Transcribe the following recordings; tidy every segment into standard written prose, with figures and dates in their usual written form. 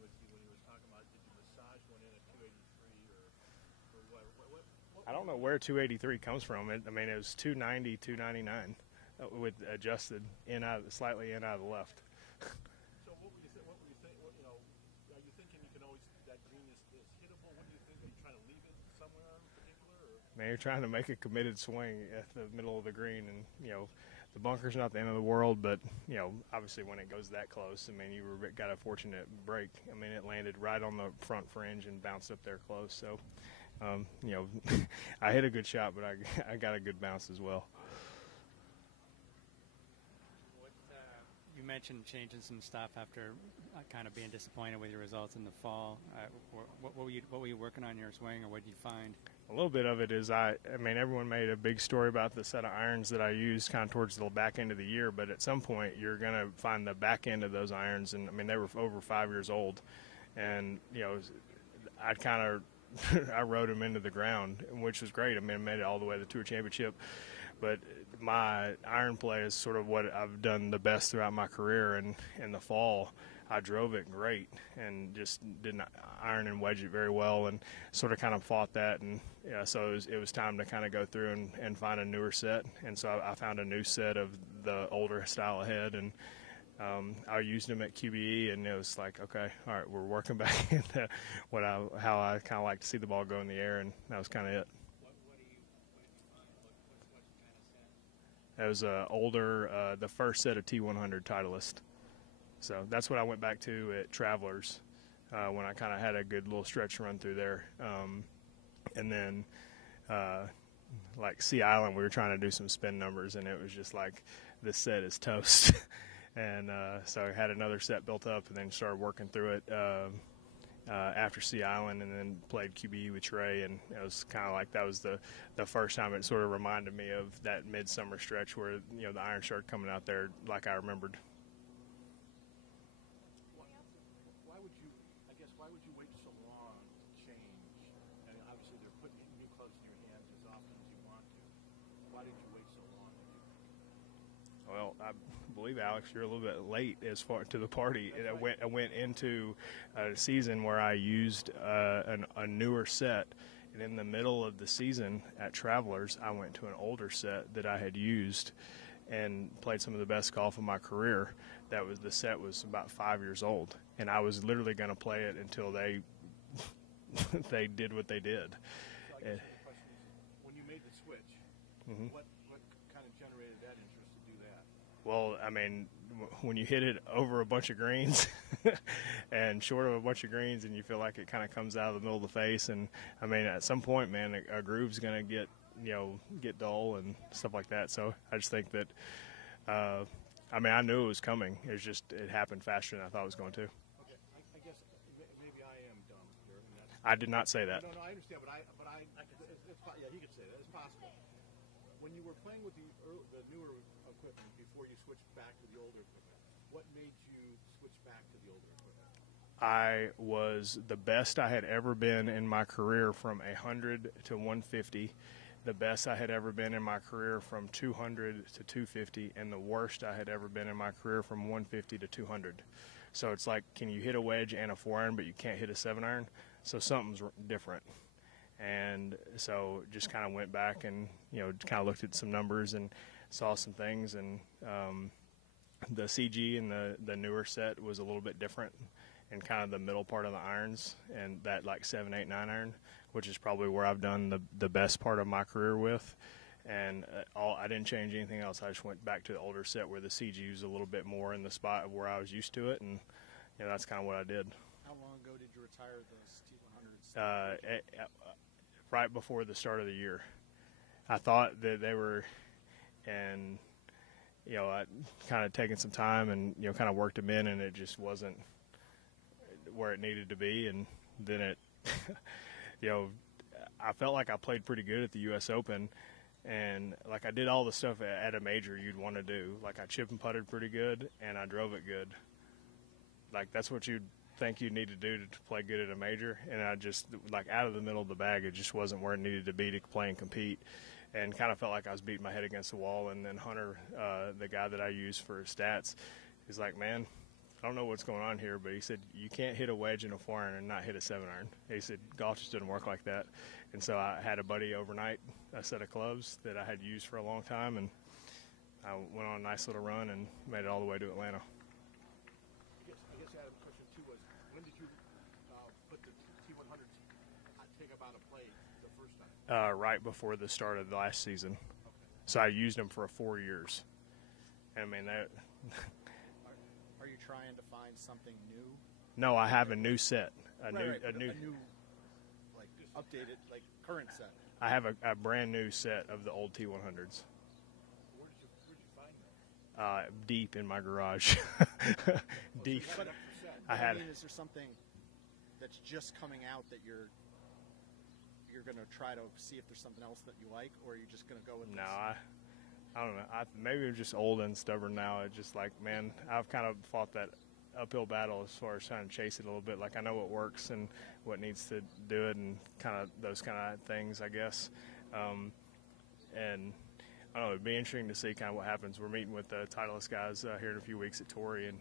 with you when you were talking about did you massage one in at 283 or what I don't know where 283 comes from. I mean, it was 290, 299 with adjusted slightly in out of the left. So what would you think? You know, are you thinking you can always that green is hittable? What do you think? Are you trying to leave it somewhere in particular? Or? Man, you're trying to make a committed swing at the middle of the green, and you know, the bunker's not the end of the world, but you know, obviously when it goes that close, I mean, got a fortunate break. I mean, it landed right on the front fringe and bounced up there close. So, you know, I hit a good shot, but I got a good bounce as well. You mentioned changing some stuff after kind of being disappointed with your results in the fall. What were you working on your swing, or what did you find? A little bit of it is I mean, everyone made a big story about the set of irons that I used kind of towards the back end of the year, but at some point you're going to find the back end of those irons, and I mean, they were over 5 years old, and you know, I kind of I rode them into the ground, which was great. I mean, I made it all the way to the Tour Championship, but my iron play is sort of what I've done the best throughout my career, and in the fall I drove it great and just didn't iron and wedge it very well, and sort of kind of fought that, and yeah, so it was time to kind of go through and find a newer set, and so I found a new set of the older style of head, and I used them at QBE, and it was like, okay, all right, we're working back into how I kind of like to see the ball go in the air, and that was kind of it. It was older, the first set of T100 Titleist. So that's what I went back to at Travelers when I kind of had a good little stretch run through there. And then, like Sea Island, we were trying to do some spin numbers, and it was just like, this set is toast. And so I had another set built up and then started working through it after Sea Island, and then played QBE with Trey, and it was kind of like that was the first time it sort of reminded me of that midsummer stretch where, you know, the iron started coming out there like I remembered. Why would you wait so long to change? I mean, obviously they're putting new clubs in your hands as often as you want to. Why did you wait so long? Well, I believe, Alex, you're a little bit late as far to the party. Right. I went into a season where I used a newer set, and in the middle of the season at Travelers, I went to an older set that I had used and played some of the best golf of my career. The set was about 5 years old, and I was literally going to play it until they they did what they did. So I guess the question is, when you made the switch, what kind of generated that interest to do that? Well, I mean, when you hit it over a bunch of greens and short of a bunch of greens, and you feel like it kind of comes out of the middle of the face, and I mean, at some point, man, a groove's going to get dull and stuff like that. So I just think that, I mean, I knew it was coming. It happened faster than I thought it was going to. Okay, I guess maybe I am dumb here. I did not say that. No, I understand, but yeah, he could say that. It's possible. When you were playing with the newer equipment before you switched back to the older equipment, what made you switch back to the older equipment? I was the best I had ever been in my career from 100 to 150. The best I had ever been in my career from 200 to 250, and the worst I had ever been in my career from 150 to 200. So it's like, can you hit a wedge and a 4-iron, but you can't hit a 7-iron? So something's different. And so just kind of went back and, you know, kind of looked at some numbers and saw some things. And the CG and the newer set was a little bit different in kind of the middle part of the irons, and that like 7, 8, 9 iron, which is probably where I've done the best part of my career with. And I didn't change anything else. I just went back to the older set where the CG was a little bit more in the spot of where I was used to it, and you know, that's kind of what I did. How long ago did you retire those T100s? Right before the start of the year. I thought that they were, and you know, I kind of taken some time and, you know, kind of worked them in, and it just wasn't where it needed to be. And then it, you know, I felt like I played pretty good at the U.S. Open, and like I did all the stuff at a major you'd want to do. Like I chip and putted pretty good, and I drove it good. Like that's what you'd think you need to do to play good at a major, and I just, like, out of the middle of the bag, it just wasn't where it needed to be to play and compete, and kind of felt like I was beating my head against the wall. And then Hunter, the guy that I use for stats, he's like, man, I don't know what's going on here, but he said, you can't hit a wedge in a 4-iron and not hit a 7-iron. He said, golf just didn't work like that. And so I had a buddy overnight, a set of clubs that I had used for a long time, and I went on a nice little run and made it all the way to Atlanta. I guess I had a question too. Was when did you put the T100s take them out of play the first time? Right before the start of the last season. Okay. So I used them for 4 years. And I mean, that. Are you trying to find something new? No, I have a new set. A new, like updated, like current set. I have a brand new set of the old T100s. Where'd you find them? Deep in my garage. Deep. But, I mean, is there something that's just coming out that you're going to try to see if there's something else that you like, or are you just going to go with No, this? I don't know. Maybe I'm just old and stubborn now. It's just like, man, I've kind of fought that uphill battle as far as trying to chase it a little bit. Like, I know what works and what needs to do it, and kind of those kind of things, I guess. And I don't know, it'd be interesting to see kind of what happens. We're meeting with the Titleist guys here in a few weeks at Torrey, and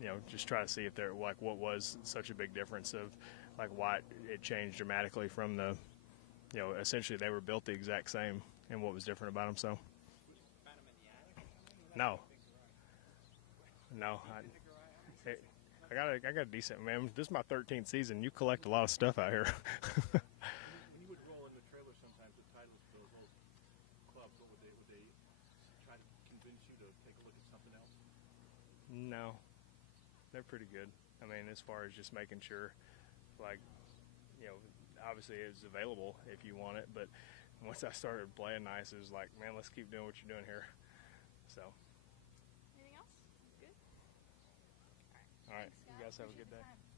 you know, just try to see if they're like, what was such a big difference of like why it changed dramatically from the, you know, essentially they were built the exact same, and what was different about them. So no, I got a decent, man. This is my 13th season. You collect a lot of stuff out here. When you would roll in the trailer sometimes with Titleist, those old clubs, what would they try to convince you to take a look at something else? No, they're pretty good. I mean, as far as just making sure, like, you know, obviously it's available if you want it, but once I started playing nice, it was like, man, let's keep doing what you're doing here. So. Anything else? Good? All right. Thanks, You guys have a good day. Appreciate the time.